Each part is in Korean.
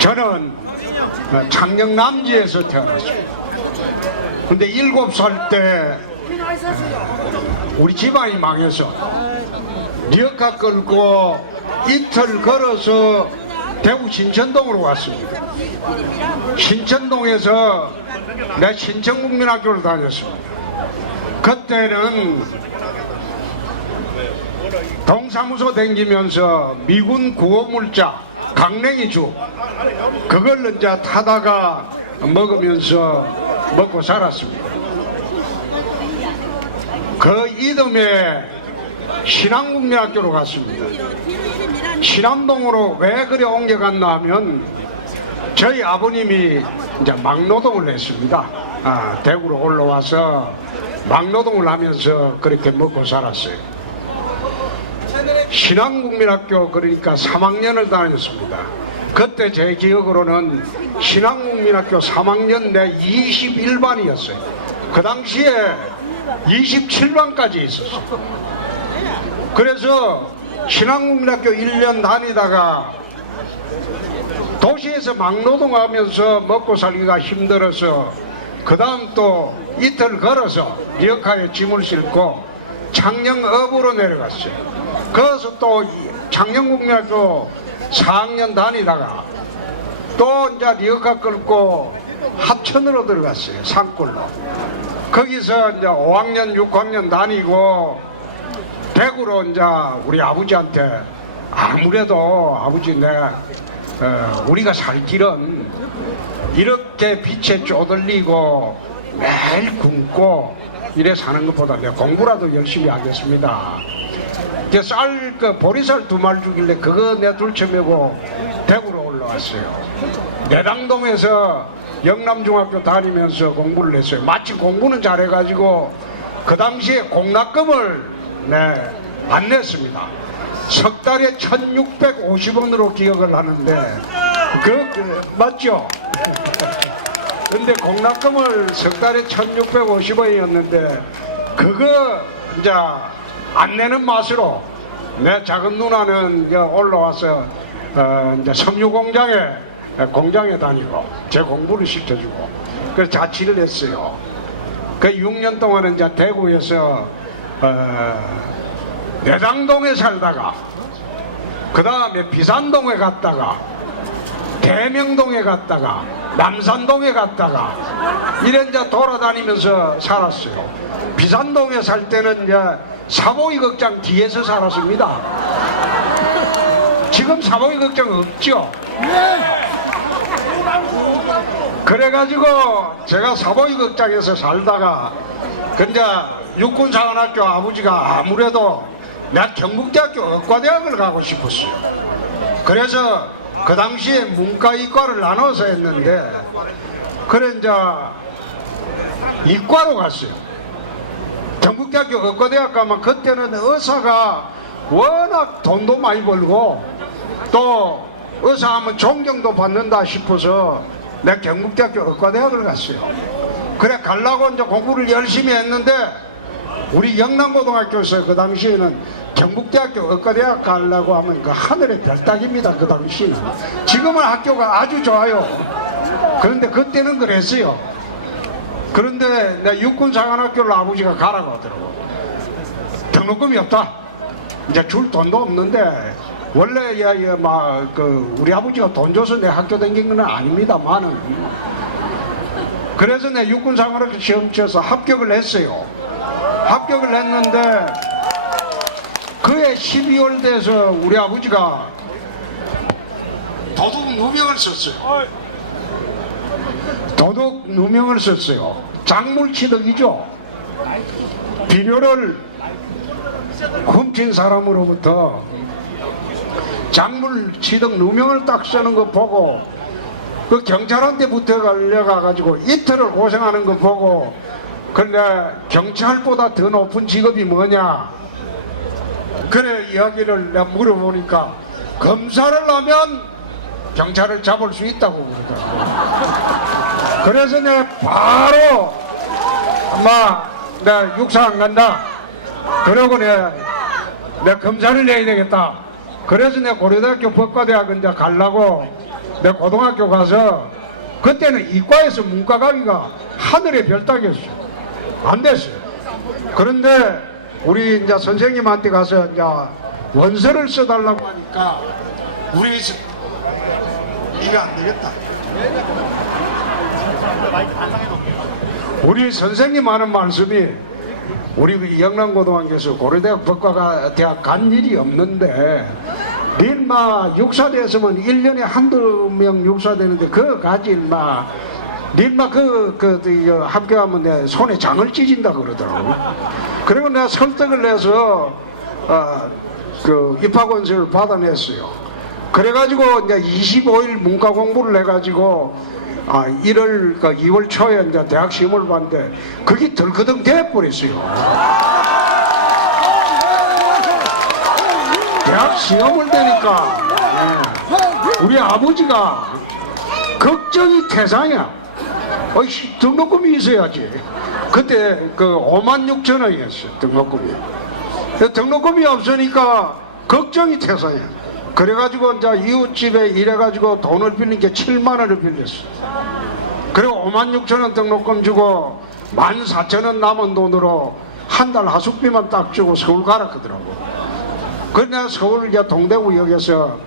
저는 창녕남지에서 태어났습니다. 근데 7살 때 우리 집안이 망해서 리어카 끌고 이틀 걸어서 대구 신천동으로 왔습니다. 신천동에서 내 신천국민학교를 다녔습니다. 그때는 동사무소 다니면서 미군 구호물자 강냉이죽 그걸 이제 타다가 먹으면서 먹고 살았습니다. 그 이듬해 신안국민학교로 갔습니다. 신암동으로 왜 그래 옮겨갔나 하면 저희 아버님이 이제 막노동을 했습니다. 대구로 올라와서 막노동을 하면서 그렇게 먹고 살았어요. 신안국민학교 그러니까 3학년을 다녔습니다. 그때 제 기억으로는 신안국민학교 3학년 내 21반이었어요. 그 당시에 27반까지 있었어요. 그래서 신안국민학교 1년 다니다가 도시에서 막노동하면서 먹고 살기가 힘들어서 그 다음 또 이틀 걸어서 리어카에 짐을 싣고 창녕읍으로 내려갔어요. 거기서 또 창녕국민학교 4학년 다니다가 또 이제 리어카 끌고 합천으로 들어갔어요. 산골로. 거기서 이제 5학년 6학년 다니고 대구로 이제 우리 아버지한테 아무래도 아버지 우리가 살 길은 이렇게 빛에 쪼들리고 매일 굶고 이래 사는 것보다 내가 공부라도 열심히 하겠습니다. 보리쌀 2마리 주길래 그거 내가 둘째매고 대구로 올라왔어요. 내당동에서 영남중학교 다니면서 공부를 했어요. 마치 공부는 잘해가지고 그 당시에 공납금을 안 냈습니다. 석 달에 1650원으로 기억을 하는데 맞죠? 근데 공납금을 석 달에 1650원이었는데 그거 이제 안 내는 맛으로 내 작은 누나는 이제 올라와서 이제 섬유 공장에 다니고 제 공부를 시켜주고 그래서 자취를 했어요. 그 6년 동안은 이제 대구에서 내당동에 살다가 그 다음에 비산동에 갔다가 대명동에 갔다가 남산동에 갔다가 이래 이제 돌아다니면서 살았어요. 비산동에 살 때는 이제 사보이 극장 뒤에서 살았습니다. 지금 사보이 극장 없죠? 그래가지고 제가 사보이 극장에서 살다가 근데 육군사관학교 아버지가 아무래도 나 경북대학교 의과대학을 가고 싶었어요. 그래서 그 당시에 문과 이과를 나눠서 했는데 그래 이제 이과로 갔어요. 경북대학교 의과대학 가면 그때는 의사가 워낙 돈도 많이 벌고 또 의사하면 존경도 받는다 싶어서 내가 경북대학교 의과대학을 갔어요. 그래 가려고 이제 공부를 열심히 했는데 우리 영남고등학교에서 그 당시에는 경북대학교 의과대학 가려고 하면 그 하늘의 별따기입니다. 그 당시에는. 지금은 학교가 아주 좋아요. 그런데 그때는 그랬어요. 그런데 내 육군사관학교를 아버지가 가라고 하더라고. 등록금이 없다. 이제 줄 돈도 없는데 원래 우리 아버지가 돈 줘서 내 학교 다닌 건 아닙니다만은 그래서 내 육군사관학교 시험 쳐서 합격을 했어요. 합격을 했는데 그해 12월 돼서 우리 아버지가 도둑 누명을 썼어요. 도둑 누명을 썼어요. 작물취득이죠. 비료를 훔친 사람으로부터 작물취득 누명을 딱 쓰는 거 보고 그 경찰한테 붙어 가지고 이틀을 고생하는 거 보고 근데 경찰보다 더 높은 직업이 뭐냐 그래 이야기를 내가 물어보니까 검사를 하면 경찰을 잡을 수 있다고 그러더라고요. 그래서 내가 바로 나 육사 안 간다 그러고 내가 검사를 내야 되겠다. 그래서 내가 고려대학교 법과대학 이제 가려고 내 고등학교 가서 그때는 이과에서 문과 가기가 하늘의 별 따기였어요. 안 됐어요. 그런데 우리 이제 선생님한테 가서 이제 원서를 써달라고 하니까 이게 안 되겠다. 우리 선생님 하는 말씀이 우리 그 영남고등학교에서 고려대학 법과대학 간 일이 없는데 닐마 육사됐으면 1년에 한두 명 육사되는데 그거 가지 일마 닐마 합격하면 내 손에 장을 찢은다 그러더라고. 그리고 내가 설득을 해서 그 입학원서를 받아냈어요. 그래가지고 이제 25일 문과 공부를 해가지고 2월 초에 이제 대학 시험을 봤는데 그게 덜커덩 돼버렸어요. 대학 시험을 되니까 우리 아버지가 걱정이 태산이야. 등록금이 있어야지. 그때 그 56,000원이었어요 등록금이. 등록금이 없으니까 걱정이 태산이야. 그래가지고 이제 이웃집에 일해가지고 돈을 빌린 게 7만원을 빌렸어. 그리고 56,000원 등록금 주고 14,000원 남은 돈으로 한 달 하숙비만 딱 주고 서울 가라 그러더라고. 그래서 내가 서울 이제 동대구역에서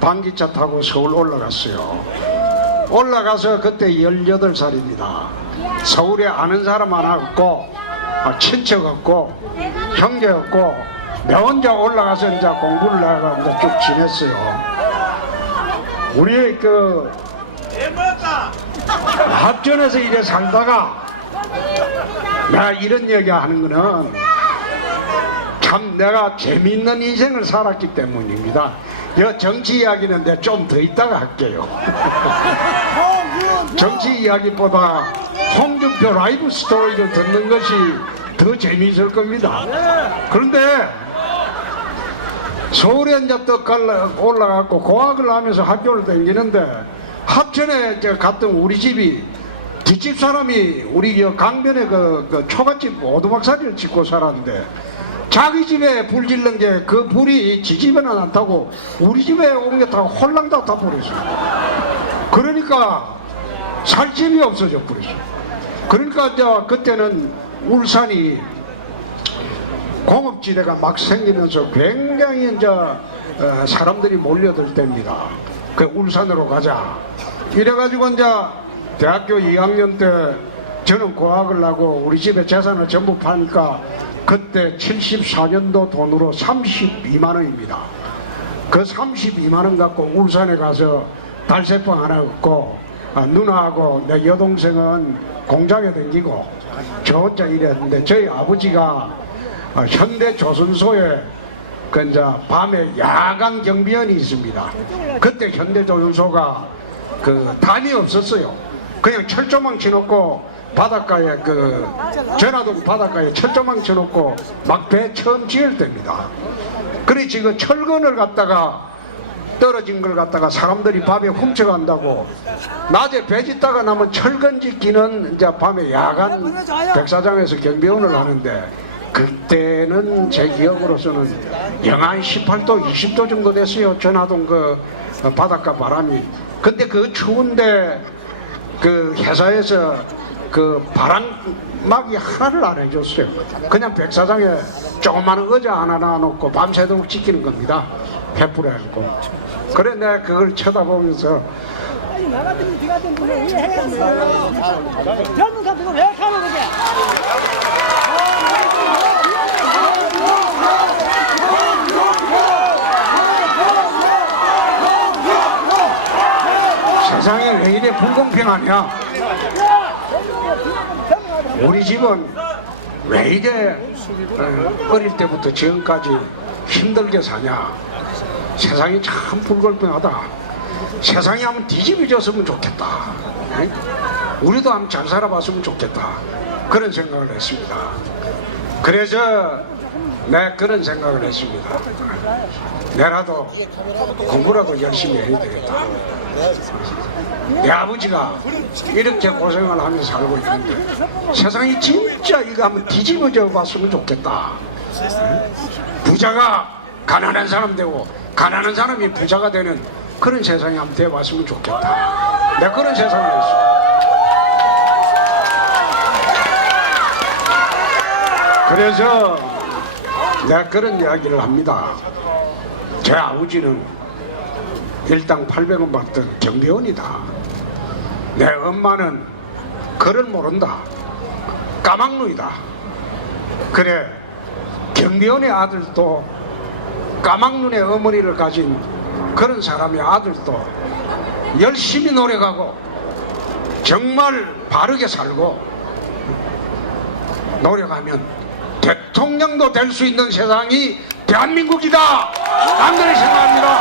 방기차 타고 서울 올라갔어요. 올라가서 그때 18살입니다. 서울에 아는 사람 하나 없고 친척 없고 형제 없고 내 혼자 올라가서 이제 공부를 해가 이제 쭉 지냈어요. 우리 그 합전에서 이래 살다가 내가 이런 얘기 하는 거는 참 내가 재미있는 인생을 살았기 때문입니다. 이 정치 이야기는 내가 좀 더 이따가 할게요. 정치 이야기보다 홍준표 라이브 스토리를 듣는 것이 더 재미있을 겁니다. 그런데 서울에 이제 또 올라갔고 고학을 하면서 학교를 다니는데 합천에 갔던 우리 집이 뒷집 사람이 우리 강변에 그 초가집 오두막살이를 짓고 살았는데 자기 집에 불 질른 게 그 불이 지 집에는 안 타고 우리 집에 온 게 다 홀랑 다 타버렸어요. 그러니까 살 집이 없어져 버렸어요. 그러니까 이제 그때는 울산이 공업지대가 막 생기면서 굉장히 이제 사람들이 몰려들 때입니다. 그 울산으로 가자. 이래가지고 이제 대학교 2학년 때 저는 고학을 하고 우리 집에 재산을 전부 파니까 그때 74년도 돈으로 32만 원입니다. 그 32만 원 갖고 울산에 가서 달새빵 하나 얻고 누나하고 내 여동생은 공장에 다니고 저 혼자 일했는데 저희 아버지가 현대조선소에 그 이제 밤에 야간 경비원이 있습니다. 그때 현대조선소가 그 단이 없었어요. 그냥 철조망 쳐놓고 바닷가에 그 전라도 바닷가에 철조망 쳐놓고 막 배 처음 지을 때입니다. 그래 지금 철근을 갖다가 떨어진 걸 갖다가 사람들이 밤에 훔쳐간다고 낮에 배 짓다가 남은 철근 짓기는 이제 밤에 야간 백사장에서 경비원을 하는데 그때는 제 기억으로서는 영하 18도 20도 정도 됐어요. 전라도 그 바닷가 바람이. 근데 그 추운데 그 회사에서 그 바람막이 하나를 안 해줬어요. 그냥 백사장에 조그마한 의자 하나 놔놓고 밤새도록 지키는 겁니다. 횃불에 해갖고. 그래 내가 그걸 쳐다보면서 나 같은 니 같은 분을 왜 했겠네. 젊은 같은 걸 왜 하는 거지? 세상이 왜 이래 불공평하냐? 우리 집은 왜 이래 어릴 때부터 지금까지 힘들게 사냐? 세상이 참 불공평하다. 세상이 한번 뒤집어졌으면 좋겠다. 우리도 한번 잘 살아봤으면 좋겠다. 그런 생각을 했습니다. 그래서 내가 그런 생각을 했습니다. 내라도 공부라도 열심히 해야 되겠다. 내 아버지가 이렇게 고생을 하면서 살고 있는데 세상이 진짜 이거 한번 뒤집어져 봤으면 좋겠다. 부자가 가난한 사람 되고 가난한 사람이 부자가 되는 그런 세상이 한번 되어봤으면 좋겠다. 내가 그런 세상을 했어. 그래서 내가 그런 이야기를 합니다. 제 아버지는 일당 800원 받던 경비원이다. 내 엄마는 글을 모른다. 까막눈이다. 그래, 경비원의 아들도 까막눈의 어머니를 가진 그런 사람의 아들도 열심히 노력하고 정말 바르게 살고 노력하면 대통령도 될 수 있는 세상이 대한민국이다. 난 그렇게 생각합니다.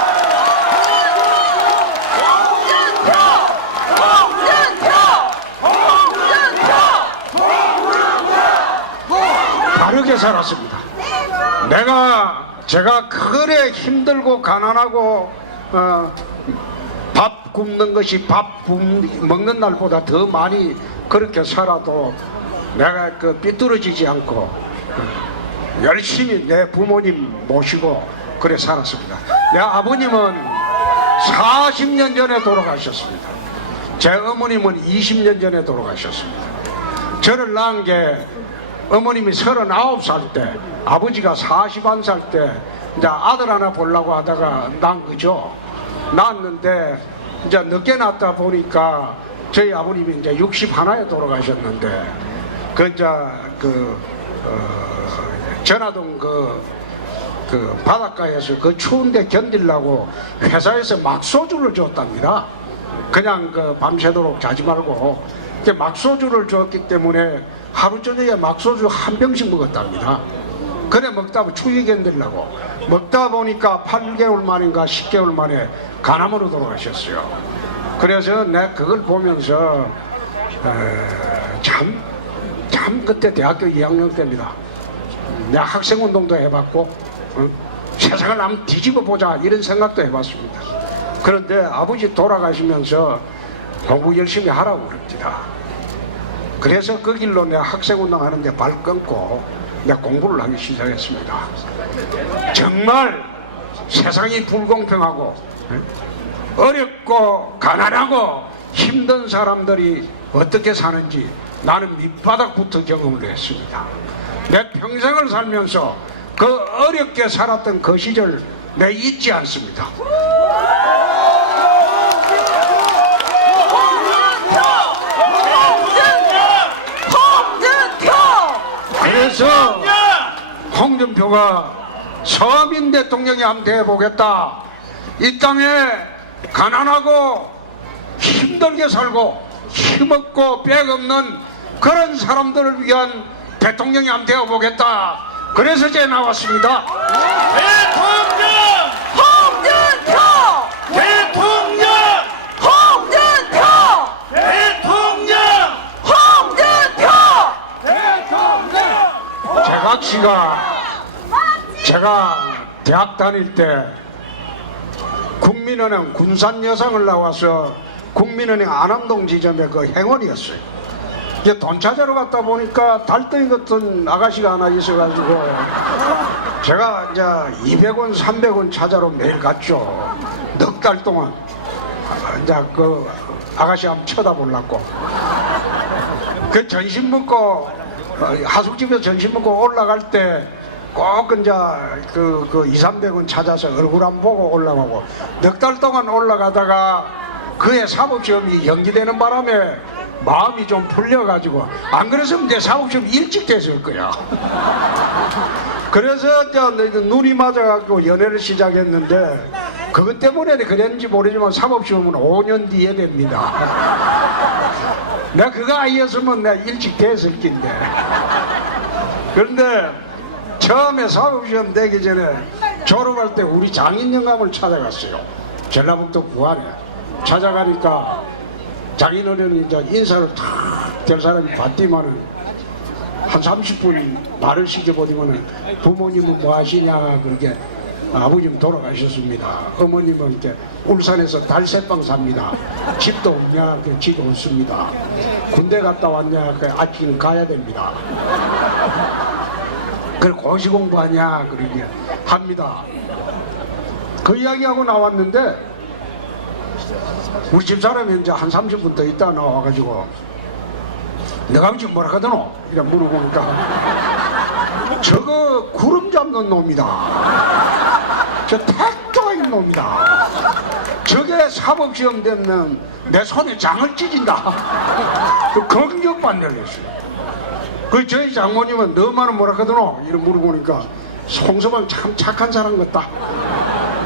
바르게 살았습니다. 제가 그래 힘들고 가난하고 밥 굶는 것이 먹는 날보다 더 많이 그렇게 살아도 내가 그 삐뚤어지지 않고 열심히 내 부모님 모시고 그래 살았습니다. 내 아버님은 40년 전에 돌아가셨습니다. 제 어머님은 20년 전에 돌아가셨습니다. 저를 낳은 게 어머님이 39살 때, 아버지가 41살 때 이제 아들 하나 보려고 하다가 낳은 거죠. 낳았는데 이제 늦게 낳다 보니까 저희 아버님이 이제 61에 돌아가셨는데 전화동 그 바닷가에서 그 추운데 견디려고 회사에서 막소주를 줬답니다. 그냥 밤새도록 자지 말고 막소주를 줬기 때문에 하루 저녁에 막소주 한 병씩 먹었답니다. 그래 먹다 보면 추위 견디려고 먹다 보니까 8개월 만인가 10개월 만에 간암으로 돌아가셨어요. 그래서 내가 그걸 보면서 참 그때 대학교 2학년 때입니다. 내가 학생운동도 해봤고 세상을 한번 뒤집어 보자 이런 생각도 해봤습니다. 그런데 아버지 돌아가시면서 공부 열심히 하라고 그럽니다. 그래서 그 길로 내가 학생운동 하는데 발 끊고 내가 공부를 하기 시작했습니다. 정말 세상이 불공평하고 어렵고 가난하고 힘든 사람들이 어떻게 사는지 나는 밑바닥부터 경험을 했습니다. 내 평생을 살면서 그 어렵게 살았던 그 시절 내 잊지 않습니다. 그래서 홍준표가 서민 대통령이 한번 돼보겠다. 이 땅에 가난하고 힘들게 살고 힘없고 빽 없는 그런 사람들을 위한 대통령이 한번 되어보겠다. 그래서 제가 나왔습니다. 대통령! 홍준표! 대통령! 홍준표! 대통령! 홍준표! 제가 대학 다닐 때 국민은행 군산여상을 나와서 국민은행 안암동 지점의 그 행원이었어요. 이제 돈 찾아러 갔다 보니까 달덩이 같은 아가씨가 하나 있어가지고 제가 이제 200원, 300원 찾아러 매일 갔죠. 넉 달 동안. 이제 그 아가씨 한번 쳐다보려고. 그 점심 먹고 하숙집에서 점심 먹고 올라갈 때 꼭 이제 그 2, 300원 찾아서 얼굴 안 보고 올라가고 넉 달 동안 올라가다가 그의 사법시험이 연기되는 바람에 마음이 좀 풀려가지고 안 그랬으면 내 사법시험 일찍 됐을 거야. 그래서 이제 눈이 맞아가지고 연애를 시작했는데 그것 때문에 그랬는지 모르지만 사법시험은 5년 뒤에 됩니다. 내가 그거 아니었으면 내가 일찍 됐을 낀데. 그런데 처음에 사법시험 되기 전에 졸업할 때 우리 장인 영감을 찾아갔어요. 전라북도 구안에 찾아가니까 장인 어른이 이제 인사를 탁 될 사람이 봤더니만은 한 30분 말을 시켜보더니만은 부모님은 뭐 하시냐 그렇게 아버님 돌아가셨습니다. 어머님은 이렇게 울산에서 달새빵 삽니다. 집도 없냐? 그 집 없습니다. 군대 갔다 왔냐? 그 아직은 가야 됩니다. 그리고 고시 공부하냐? 그러게 합니다. 그 이야기하고 나왔는데 우리 집 사람이 이제 한 30분 더 있다 나와가지고 내가 지금 뭐라 하더노? 이래 물어보니까 저거 구름 잡는 놈이다. 저 택조인 놈이다. 저게 사법시험 되면 내 손에 장을 찢은다. 그 공격반대를 했어요. 그 저희 장모님은 너만은 뭐라 하더노? 이래 물어보니까 송서방 참 착한 사람 같다.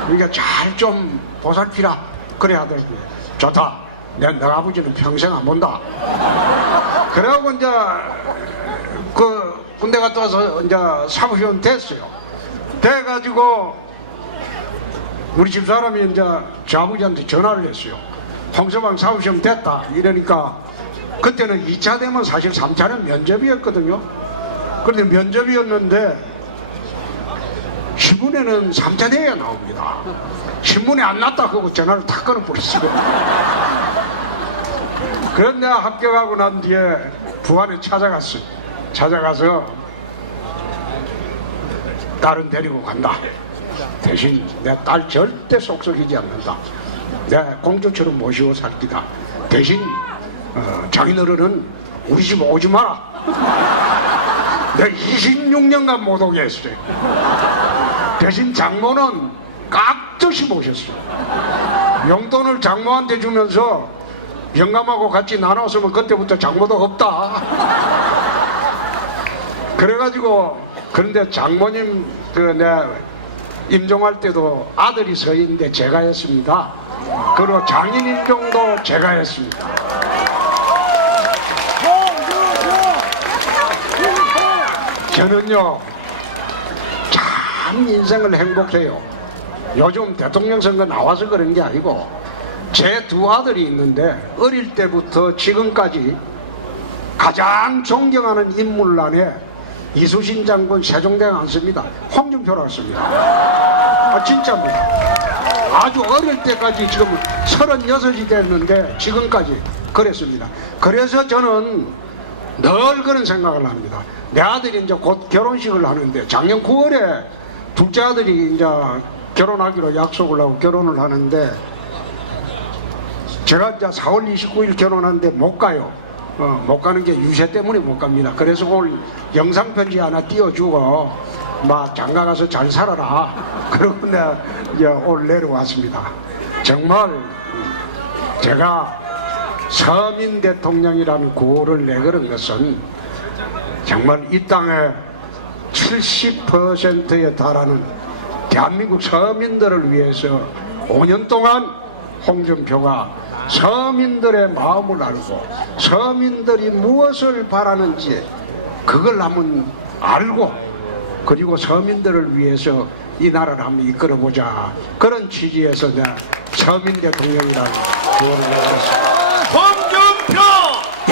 그러니까 잘 좀 보살피라. 그래 하더라고요. 좋다. 내 아버지는 평생 안 본다. 그래갖고 이제 그 군대 갔다 와서 이제 사무시험 됐어요. 돼가지고 우리 집 사람이 이제 저 아버지한테 전화를 했어요. 홍서방 사무시험 됐다. 이러니까 그때는 2차 되면 사실 3차는 면접이었거든요. 그런데 면접이었는데 신문에는 3차 돼야 나옵니다. 신문에 안 났다 그러고 전화를 탁 끊어버렸어요. 그런데 내가 합격하고 난 뒤에 부안에 찾아갔어요. 찾아가서 딸은 데리고 간다. 대신 내 딸 절대 속썩이지 않는다. 내 공주처럼 모시고 살 기다. 대신 장인어른은 우리 집 오지 마라. 내가 26년간 못 오게 했어요. 대신 장모는 깍듯이 모셨어요. 용돈을 장모한테 주면서 영감하고 같이 나눴으면 그때부터 장모도 없다. 그래가지고 그런데 장모님 내 임종할 때도 아들이 서인데 제가 했습니다. 그리고 장인 임종도 제가 했습니다. 저는요 참 인생을 행복해요. 요즘 대통령 선거 나와서 그런 게 아니고 제 두 아들이 있는데 어릴 때부터 지금까지 가장 존경하는 인물 안에 이수신 장군 세종대왕 안 씁니다. 홍준표라고 씁니다. 아 진짜입니다. 아주 어릴 때까지 지금 36이 됐는데 지금까지 그랬습니다. 그래서 저는 늘 그런 생각을 합니다. 내 아들이 이제 곧 결혼식을 하는데 작년 9월에 둘째 아들이 이제 결혼하기로 약속을 하고 결혼을 하는데 제가 이제 4월 29일 결혼하는데 못 가요. 못 가는 게 유세 때문에 못 갑니다. 그래서 오늘 영상편지 하나 띄워주고 막 장가 가서 잘 살아라. 그러고 내가 이제 오늘 내려왔습니다. 정말 제가 서민 대통령이라는 구호를 내걸은 것은 정말 이 땅에 70%에 달하는 대한민국 서민들을 위해서 5년 동안 홍준표가 서민들의 마음을 알고 서민들이 무엇을 바라는지 그걸 한번 알고 그리고 서민들을 위해서 이 나라를 한번 이끌어보자 그런 취지에서 내가 서민 대통령이라는 구호를 내었습니다.